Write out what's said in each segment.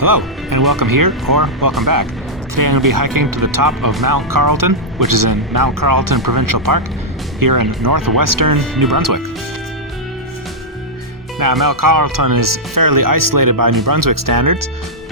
Hello, and welcome here, or welcome back. Today I'm going to be hiking to the top of Mount Carleton, which is in Mount Carleton Provincial Park, here in northwestern New Brunswick. Now, Mount Carleton is fairly isolated by New Brunswick standards,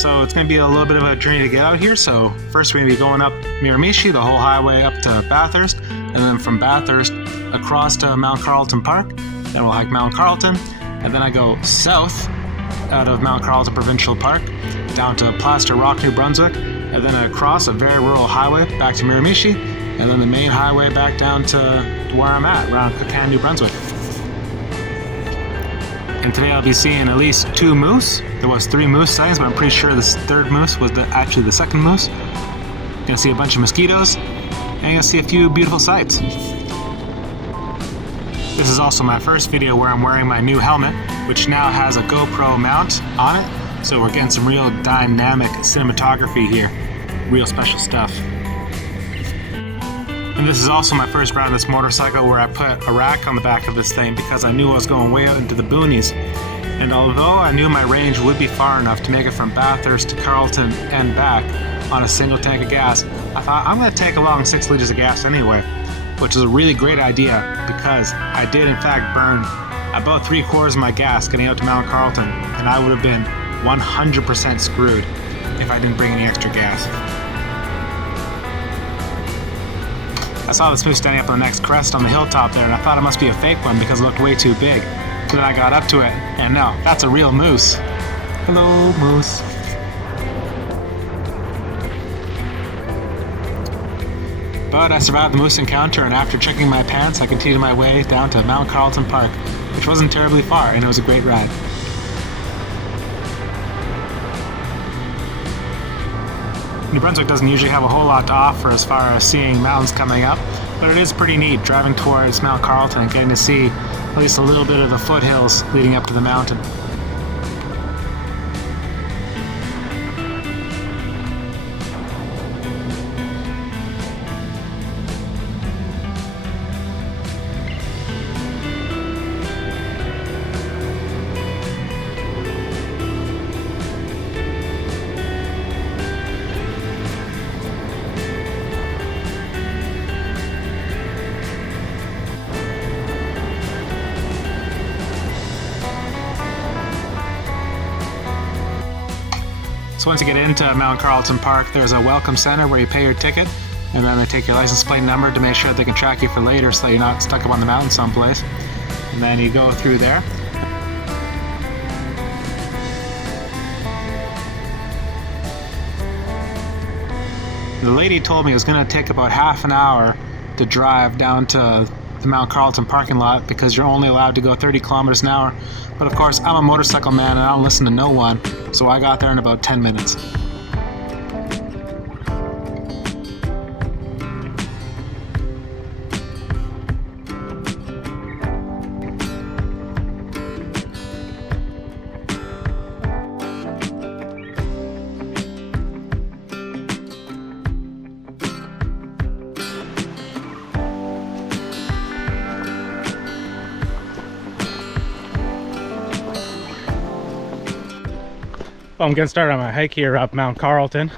so it's going to be a little bit of a journey to get out here. So first we're going to be going up Miramichi, the whole highway up to Bathurst, and then from Bathurst across to Mount Carleton Park. Then we'll hike Mount Carleton, and then I go south out of Mount Carleton Provincial Park down to Plaster Rock, New Brunswick, and then across a very rural highway back to Miramichi, and then the main highway back down to where I'm at, around Carleton, New Brunswick. And today I'll be seeing at least 2 moose. There was 3 moose sightings, but I'm pretty sure this third moose was actually the second moose. Gonna see a bunch of mosquitoes, and gonna see a few beautiful sights. This is also my first video where I'm wearing my new helmet, which now has a GoPro mount on it, so we're getting some real dynamic cinematography here. Real special stuff. And this is also my first ride on this motorcycle where I put a rack on the back of this thing because I knew I was going way out into the boonies. And although I knew my range would be far enough to make it from Bathurst to Carleton and back on a single tank of gas, I thought I'm going to take along 6 liters of gas anyway, which is a really great idea because I did in fact burn about 3/4 of my gas getting out to Mount Carleton, and I would have been 100% screwed if I didn't bring any extra gas. I saw this moose standing up on the next crest on the hilltop there, and I thought it must be a fake one because it looked way too big. So then I got up to it, and no, that's a real moose. Hello, moose. But I survived the moose encounter, and after checking my pants, I continued my way down to Mount Carleton Park, which wasn't terribly far, and it was a great ride. New Brunswick doesn't usually have a whole lot to offer as far as seeing mountains coming up, but it is pretty neat driving towards Mount Carleton and getting to see at least a little bit of the foothills leading up to the mountain. So once you get into Mount Carleton Park, there's a welcome center where you pay your ticket, and then they take your license plate number to make sure they can track you for later so that you're not stuck up on the mountain someplace. And then you go through there. The lady told me it was going to take about half an hour to drive down to the Mount Carleton parking lot because you're only allowed to go 30 kilometers an hour. But of course, I'm a motorcycle man and I don't listen to no one, so I got there in about 10 minutes. Well, I'm getting started on my hike here up Mount Carleton,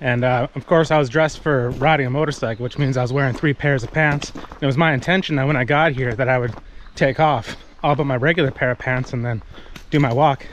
and of course I was dressed for riding a motorcycle, which means I was wearing 3 pairs of pants. And it was my intention that when I got here that I would take off all but my regular pair of pants and then do my walk.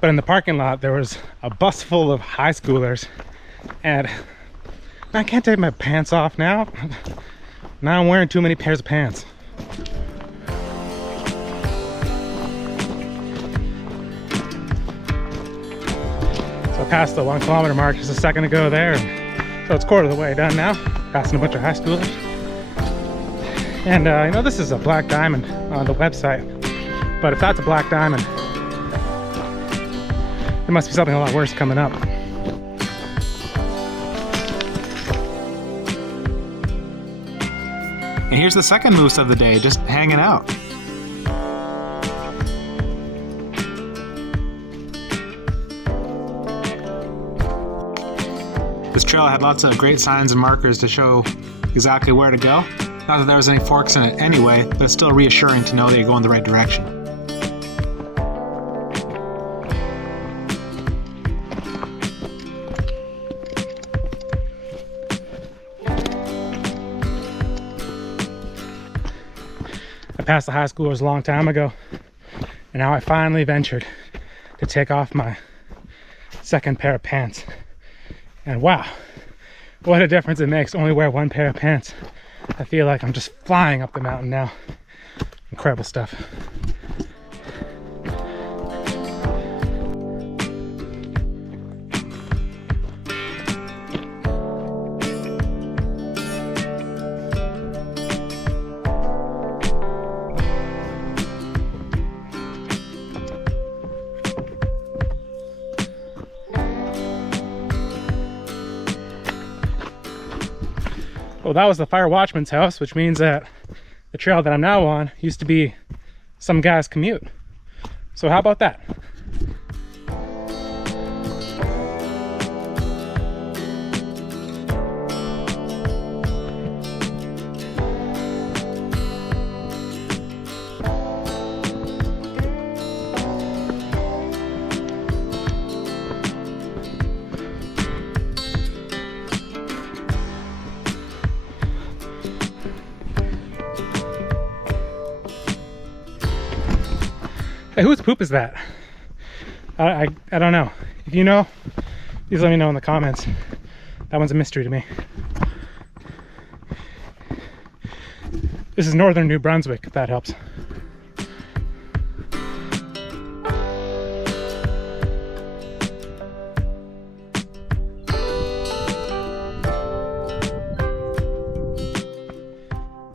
But in the parking lot there was a bus full of high schoolers, and I can't take my pants off now. Now I'm wearing too many pairs of pants. So I passed the 1 kilometer mark just a second ago there, and so it's quarter of the way done now, passing a bunch of high schoolers. And you know, this is a black diamond on the website, but if that's a black diamond, there must be something a lot worse coming up. And here's the second moose of the day, just hanging out. This trail had lots of great signs and markers to show exactly where to go. Not that there was any forks in it anyway, but it's still reassuring to know that you're going the right direction. passed the high schoolers a long time ago, and now I finally ventured to take off my second pair of pants. And wow, what a difference it makes. Only wear one pair of pants. I feel like I'm just flying up the mountain now. Incredible stuff. Well, that was the fire watchman's house, which means that the trail that I'm now on used to be some guy's commute. So how about that? Hey, whose poop is that? I don't know. If you know, please let me know in the comments. That one's a mystery to me. This is northern New Brunswick, if that helps.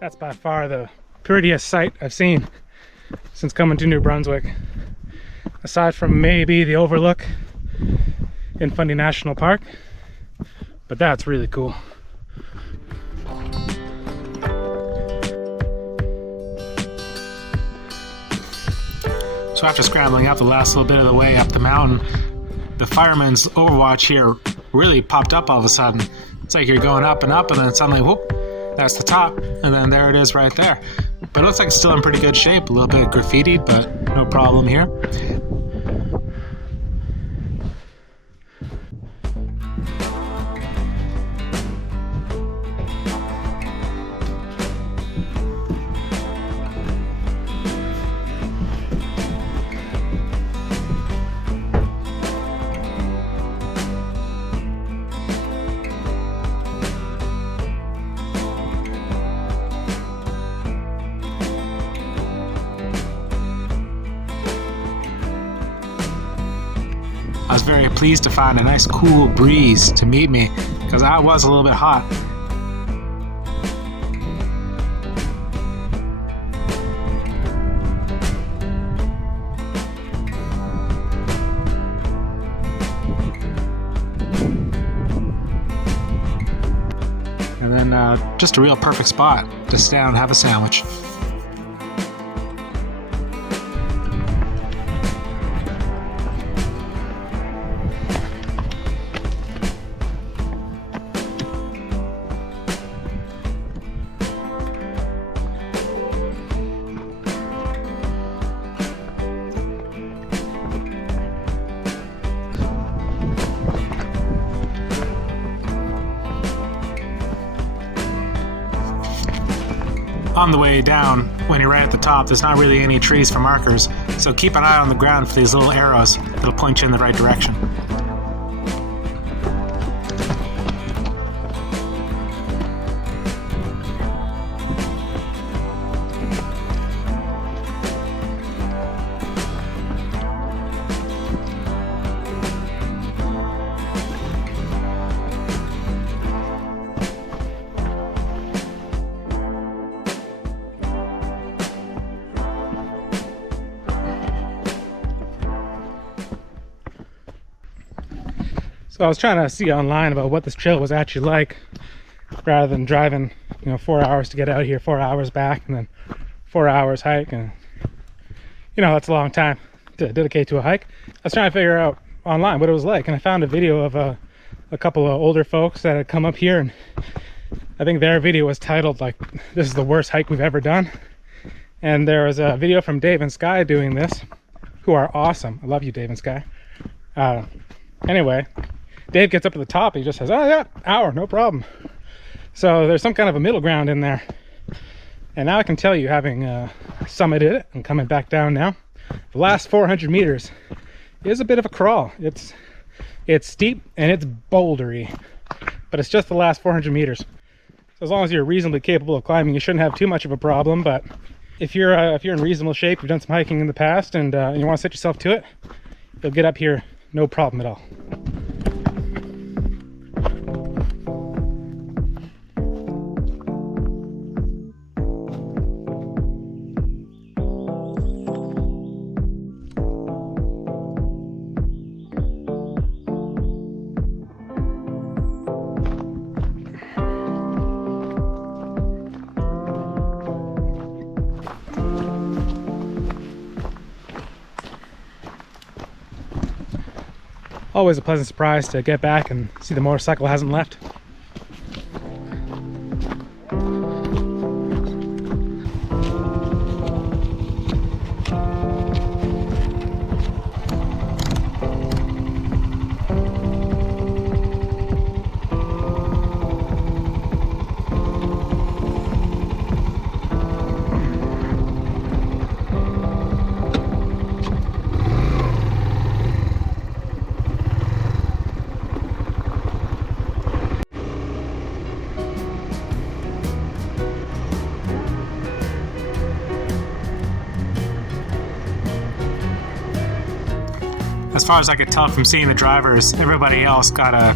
That's by far the prettiest sight I've seen since coming to New Brunswick, aside from maybe the overlook in Fundy National Park, but that's really cool. So after scrambling up the last little bit of the way up the mountain, the fireman's overwatch here really popped up all of a sudden. It's like you're going up, and then suddenly, whoop, that's the top, and then there it is right there. But it looks like it's still in pretty good shape. A little bit graffitied, but no problem here. I was very pleased to find a nice cool breeze to meet me, because I was a little bit hot. And then just a real perfect spot to sit down and have a sandwich. On the way down, when you're right at the top, there's not really any trees for markers, so keep an eye on the ground for these little arrows that'll point you in the right direction. So I was trying to see online about what this trail was actually like, rather than driving, 4 hours to get out here, 4 hours back, and then 4 hours hike, and that's a long time to dedicate to a hike. I was trying to figure out online what it was like, and I found a video of a couple of older folks that had come up here, and I think their video was titled like, "This is the worst hike we've ever done." And there was a video from Dave and Sky doing this, who are awesome. I love you, Dave and Sky. Anyway, Dave gets up to the top, he just says, "Oh yeah, hour, no problem." So there's some kind of a middle ground in there. And now I can tell you, having summited it and coming back down now, the last 400 meters is a bit of a crawl. It's steep and it's bouldery, but it's just the last 400 meters. So as long as you're reasonably capable of climbing, you shouldn't have too much of a problem. But if you're in reasonable shape, you've done some hiking in the past, and you want to set yourself to it, you'll get up here no problem at all. Always a pleasant surprise to get back and see the motorcycle hasn't left. As far as I could tell from seeing the drivers, everybody else got a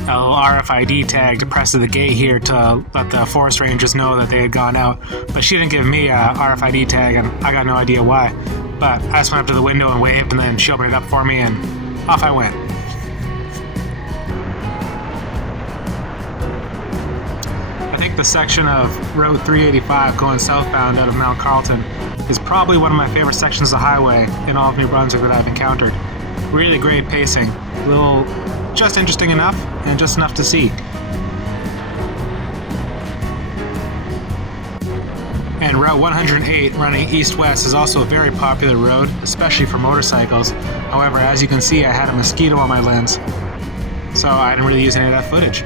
little RFID tag to press to the gate here to let the forest rangers know that they had gone out. But she didn't give me a RFID tag, and I got no idea why. But I just went up to the window and waved, and then she opened it up for me, and off I went. I think the section of Road 385 going southbound out of Mount Carleton is probably one of my favorite sections of highway in all of New Brunswick that I've encountered. Really great pacing, just interesting enough and just enough to see. And Route 108 running east-west is also a very popular road, especially for motorcycles. However, as you can see, I had a mosquito on my lens, so I didn't really use any of that footage.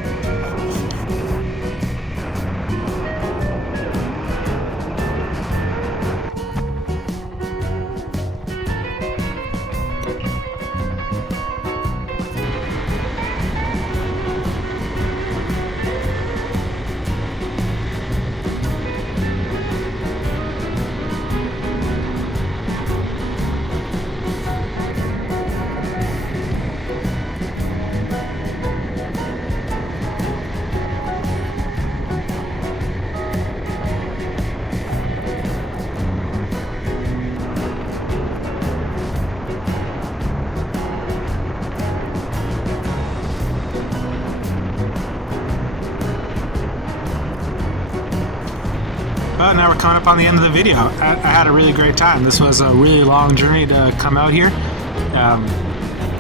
But now we're coming up on the end of the video. I had a really great time. This was a really long journey to come out here.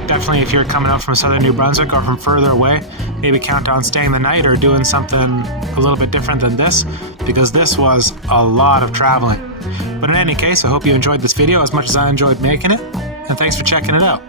Definitely if you're coming out from southern New Brunswick or from further away, maybe count on staying the night or doing something a little bit different than this, because this was a lot of traveling. But in any case, I hope you enjoyed this video as much as I enjoyed making it, and thanks for checking it out.